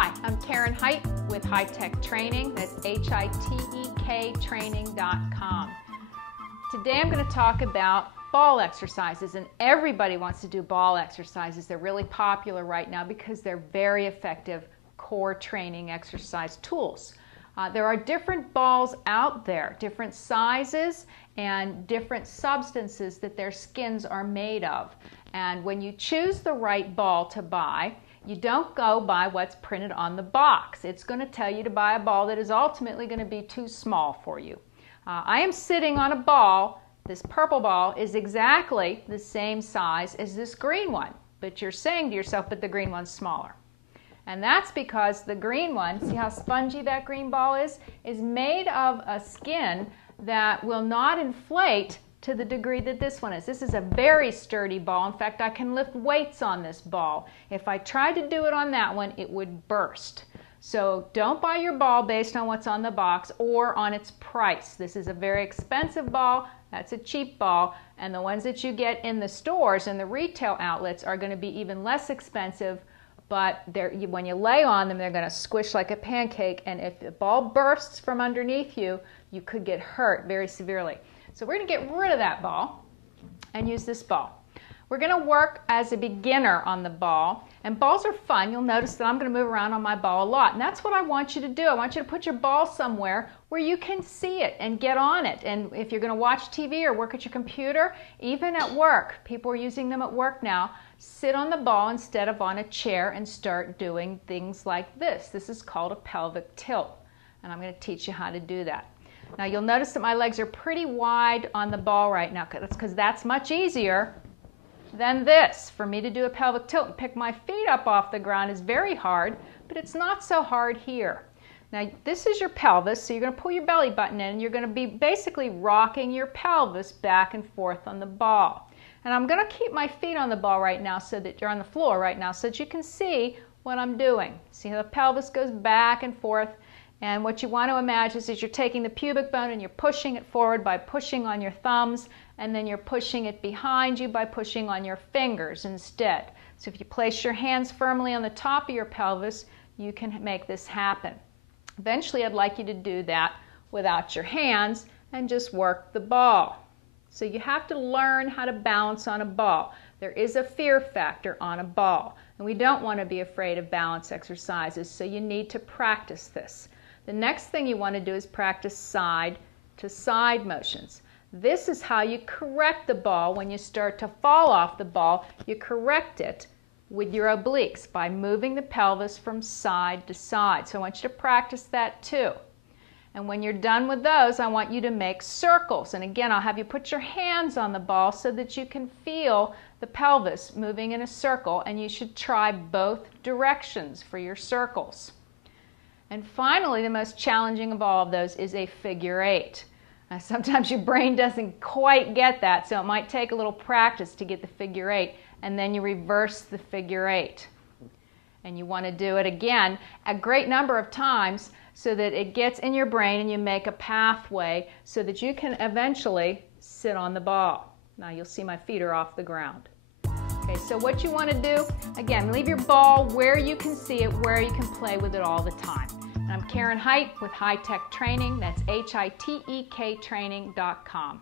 Hi, I'm Karen Height with High Tech Training. That's HITEK training.com. Today I'm going to talk about ball exercises, and everybody wants to do ball exercises. They're really popular right now because they're very effective core training exercise tools. There are different balls out there, different sizes and different substances that their skins are made of. And when you choose the right ball to buy, you don't go by what's printed on the box. It's going to tell you to buy a ball that is ultimately going to be too small for you. I am sitting on a ball. This purple ball is exactly the same size as this green one, but you're saying to yourself, but the green one's smaller. And that's because the green one, see how spongy that green ball is made of a skin that will not inflate to the degree that this one is. This is a very sturdy ball. In fact, I can lift weights on this ball. If I tried to do it on that one, it would burst. So don't buy your ball based on what's on the box or on its price. This is a very expensive ball. That's a cheap ball. And the ones that you get in the stores and the retail outlets are going to be even less expensive, but when you lay on them, they're going to squish like a pancake. And if the ball bursts from underneath you, you could get hurt very severely. So we're going to get rid of that ball and use this ball. We're going to work as a beginner on the ball, and balls are fun. You'll notice that I'm going to move around on my ball a lot, and that's what I want you to do. I want you to put your ball somewhere where you can see it and get on it. And if you're going to watch TV or work at your computer, even at work, people are using them at work now, sit on the ball instead of on a chair and start doing things like this. This is called a pelvic tilt, and I'm going to teach you how to do that. Now you'll notice that my legs are pretty wide on the ball right now. That's because that's much easier than this. For me to do a pelvic tilt and pick my feet up off the ground is very hard, but it's not so hard here. Now this is your pelvis, so you're going to pull your belly button in and you're going to be basically rocking your pelvis back and forth on the ball. And I'm going to keep my feet on the ball right now, so that you're on the floor right now, so that you can see what I'm doing. See how the pelvis goes back and forth. And what you want to imagine is you're taking the pubic bone and you're pushing it forward by pushing on your thumbs, and then you're pushing it behind you by pushing on your fingers instead. So if you place your hands firmly on the top of your pelvis, you can make this happen. Eventually, I'd like you to do that without your hands and just work the ball. So you have to learn how to balance on a ball. There is a fear factor on a ball, and we don't want to be afraid of balance exercises, so you need to practice this. The next thing you want to do is practice side to side motions. This is how you correct the ball when you start to fall off the ball. You correct it with your obliques by moving the pelvis from side to side. So I want you to practice that too. And when you're done with those, I want you to make circles. And again, I'll have you put your hands on the ball so that you can feel the pelvis moving in a circle, and you should try both directions for your circles. And finally, the most challenging of all of those is a figure eight. Now, sometimes your brain doesn't quite get that, so it might take a little practice to get the figure eight, and then you reverse the figure eight. And you want to do it again a great number of times so that it gets in your brain and you make a pathway so that you can eventually sit on the ball. Now you'll see my feet are off the ground. Okay, so what you want to do, again, leave your ball where you can see it, where you can play with it all the time. And I'm Karen Height with High Tech Training. That's HITEK training.com.